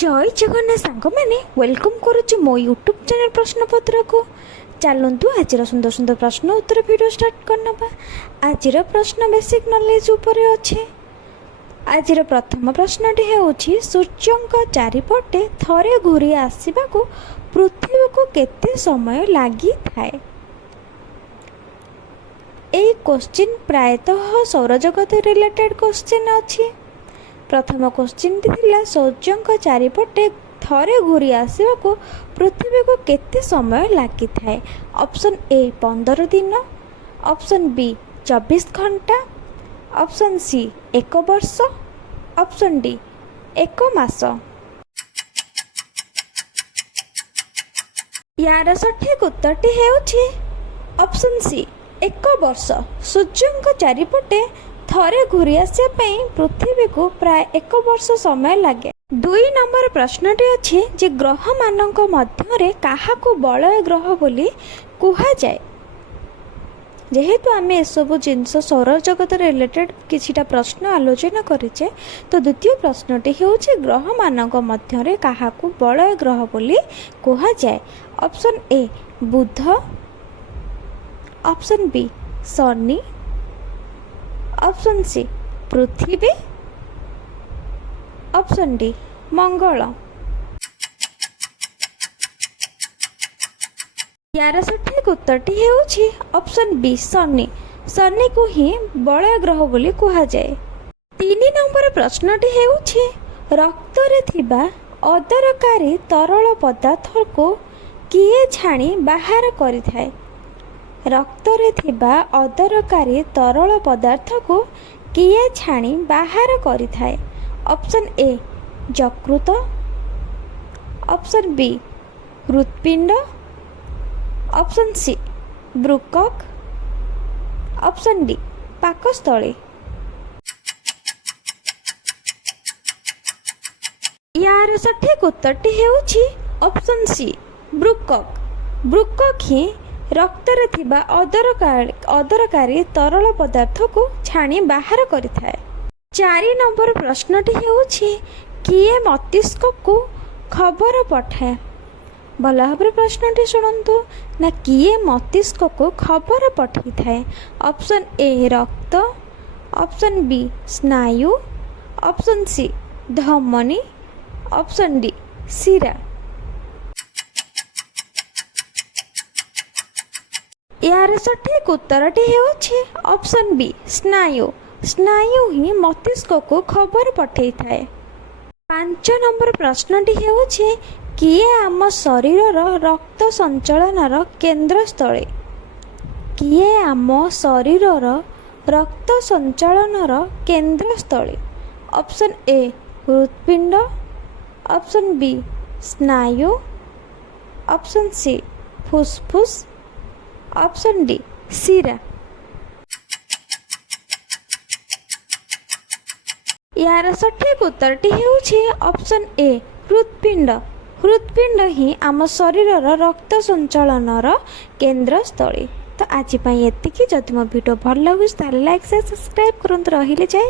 जय जगन्नाथ सांग मैंने वेलकम करुच्ची मो यूट्यूब चैनल प्रश्नपत्र को। चलतु आज सुंदर सुंदर प्रश्न उत्तर वीडियो स्टार्ट करना। आज प्रश्न बेसिक नॉलेज उपरे अच्छे। आज प्रथम प्रश्नटी है सूर्य चारिपटे थरे घूरी आसवा को पृथ्वी को केते समय लगी थाए। यह क्वेश्चन प्रायतः सौरजगत रिलेटेड क्वेश्चन अच्छी। प्रथम क्वेश्चन थिला सूर्य चारिपटे थरे घूरी आसवा को पृथ्वी को केते समय लगी थाए। ऑप्शन ए 15 दिन, ऑप्शन बी 24 घंटा, ऑप्शन सी 1 वर्ष, ऑप्शन डी 1 मास। यार सठिक उत्तरटी हेउछि ऑप्शन सी 1 वर्ष। सूर्य चारिपटे थरे घूरी आसा पृथ्वी को प्राय 1 वर्ष समय लगे। 2 नंबर प्रश्नटी अच्छी जे ग्रह मानक मध्य काहाकू बलय ग्रह बोली कुहा जाए। जेहेतु आम एसबू जिनस सौर जगत रिलेटेड किछिटा प्रश्न आलोचना करेचे, तो द्वितीय प्रश्नटी हेउछि ग्रह मानक मध्य काहाकू बलय ग्रह बोली कुहा जाए। ऑप्शन ए बुध, ऑप्शन बी शनि, ऑप्शन सी पृथ्वी, ऑप्शन डी मंगल। यार सठिक उत्तरटी हेउछि ऑप्शन बी शनि। शनि को ही बलय ग्रह बोली कुहा जाए। 3 नंबर प्रश्नटी हेउछि रक्त रे थिबा अदरकारी तरल पदार्थ को किए छाणी बाहर करिथाए। रक्त रे थिबा अदरकारी तरल पदार्थ को किए छाणी बाहर करिथाए। ऑप्शन ए यकृत, ऑप्शन बी हृत्पिंड, ऑप्शन सी वृकक, ऑप्शन डी पाकस्थली। यार सठिक उत्तरटी हेउछि ऑप्शन सी वृकक। वृकक ही रक्त रे थिबा अदरकारी तरल पदार्थ को छाणी बाहर करिथाए। 4 नंबर प्रश्नटी हेउछि किए मस्तिष्क को खबर पठाए। भल भाव प्रश्नटी शुणु ना किए मस्तिष्क को खबर पठाई थाए। ऑप्शन ए रक्त, ऑप्शन बी स्नायु, ऑप्शन सी धमनी, ऑप्शन डी शिरा। यार सठिक उत्तरटी हेउछि ऑप्शन बी स्नायु। स्नायु ही मस्तिष्क को खबर पठाई थाए। 5 नंबर प्रश्नटी हेउछि किए आम शरीर रक्त संचलनर केन्द्रस्थली। किए आम शरीर रक्त संचलनर केन्द्रस्थली। ऑप्शन ए हृत्पिंड, ऑप्शन बी स्नायु, ऑप्शन सी फुसफुस, ऑप्शन डी शिरा। यार सठिक उत्तरटी हेउछि ऑप्शन ए हृत्पिंड। हृत्पिंड ही आम शरीर रक्त संचलनर केन्द्रस्थली। तो आज एतिकी। जदि मो वीडियो भल लगे लाइक से सब्सक्राइब करते रहिले जाए।